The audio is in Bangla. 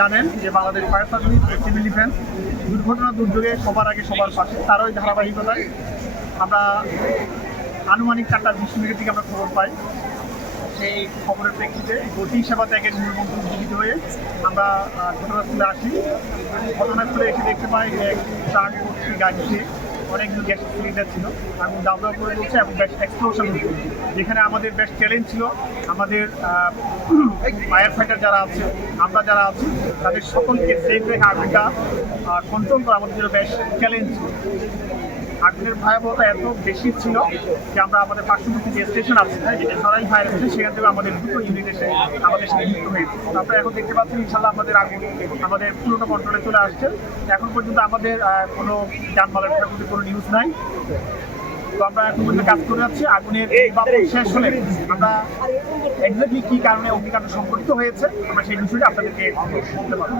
জানেন যে Bangladesh fire service civil defence দুর্ঘটনা দুর্যোগে সবার আগে সবার পাশে, তারই ধারাবাহিকতায় আমরা আনুমানিক 4:20 থেকে আমরা খবর পাই। সেই খবরের প্রেক্ষিতে গতি সেবা ত্যাগের মূলমন্ত্র উজ্জীবিত হয়ে আমরা ঘটনাস্থলে আসি। ঘটনাস্থলে এসে দেখতে পাই যে একটি ট্রাক ভর্তি গাড়িতে অনেকগুলো গ্যাস সিলিন্ডার ছিল, আগুন দাউ দাউ করে চলছে এবং বেশ এক্সপ্লোশন হচ্ছে। যেখানে আমাদের বেশ চ্যালেঞ্জ ছিল, আমাদের ফায়ার ফাইটার যারা আছে, আমরা যারা আছি, তাদের সকলকে সেফ রেখে আগুনটা কন্ট্রোল করা আমাদের জন্য বেশ চ্যালেঞ্জ ছিল। আগুনের ভয়াবহতা এত বেশি ছিল যে আমরা আমাদের পার্শ্ববর্তী যে স্টেশন আছে, যেটা সরাই ফায়ার স্টেশন, সেখান থেকে আমাদের দুটো ইউনিট এসে আমাদের সাথে যুক্ত হয়েছে। তারপরে এখন দেখতে পাচ্ছেন ইনশাল্লাহ আমাদের আগুন আমাদের পুরোনো কন্ট্রোলে চলে আসছে। এখন পর্যন্ত আমাদের কোনো যানবাহনের প্রতি কোনো নিউজ নাই। তো আমরা এখন পর্যন্ত কাজ করে যাচ্ছি। আগুনের শেষ হলে আমরা এক্স্যাক্টলি কী কারণে অগ্নিকাণ্ড সংঘটিত হয়েছে আমরা সেই বিষয়টি আপনাদেরকে বলতে পারবো।